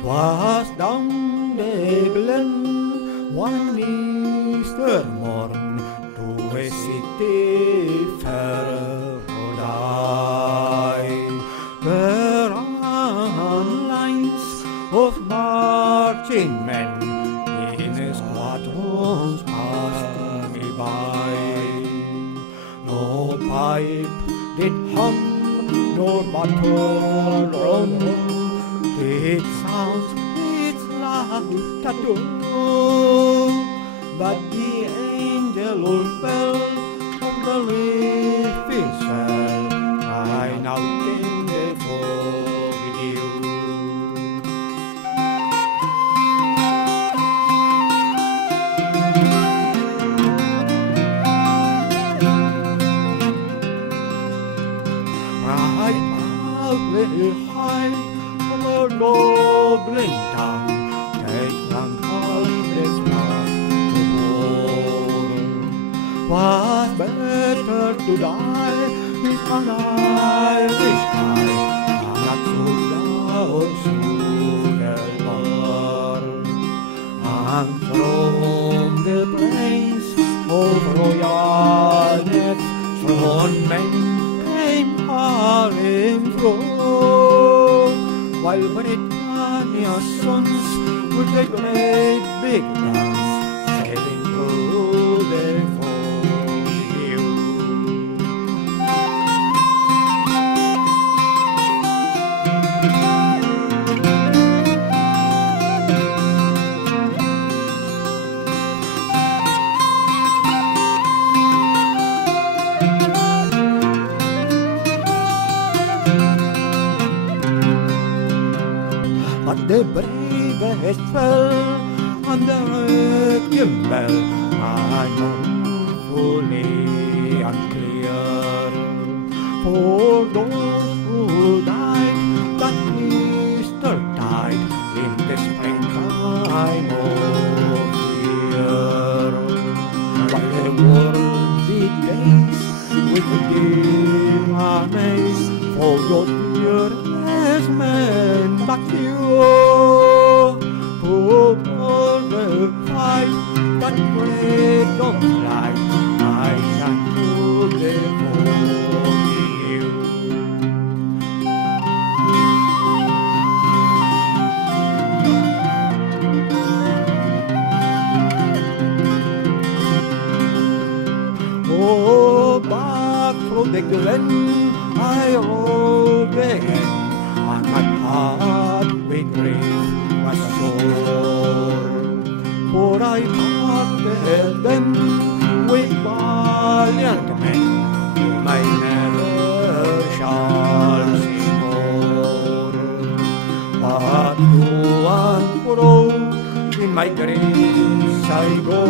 'Twas down the glen one Easter morn to a city paradise. There are lines of marching men in squadrons passed me by. No pipe did hum, nor bottle drum. It sounds, it's loud, tattoo. But the angel bell of the living cell crying out in the foggy dew. Right out very high from a goblin town, take one hardest path to born. Was better to die with an Irish eye, not so down through the bar. And from the plains of royalness, strong men came hurrying through, while Britannia's sons with the great big guns sailing through the foggy dew. But the bravest fell under a gimbal, and fully unclear. For those who died that Easter tide in the springtime of year, while the world did gaze with dim amaze for your fearless men but you, who bore the fight that freedom's light I shine through the foggy dew. Oh, back through the glen I rode again, and my heart with grief was sore. For I parted them with valiant men, whom I never shall see more. But to and fro in my dreams I go,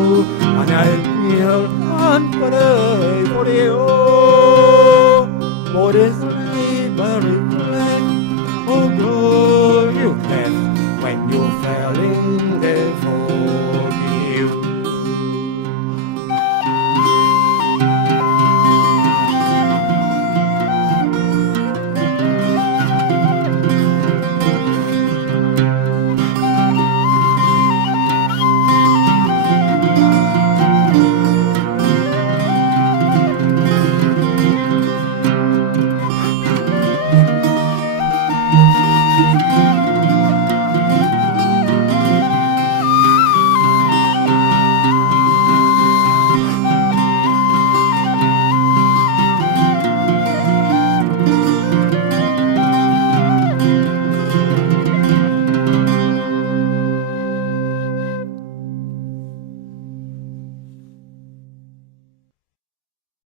and I kneel and pray for you. For this bravery fled, oh, glory you left when you fell in the fall.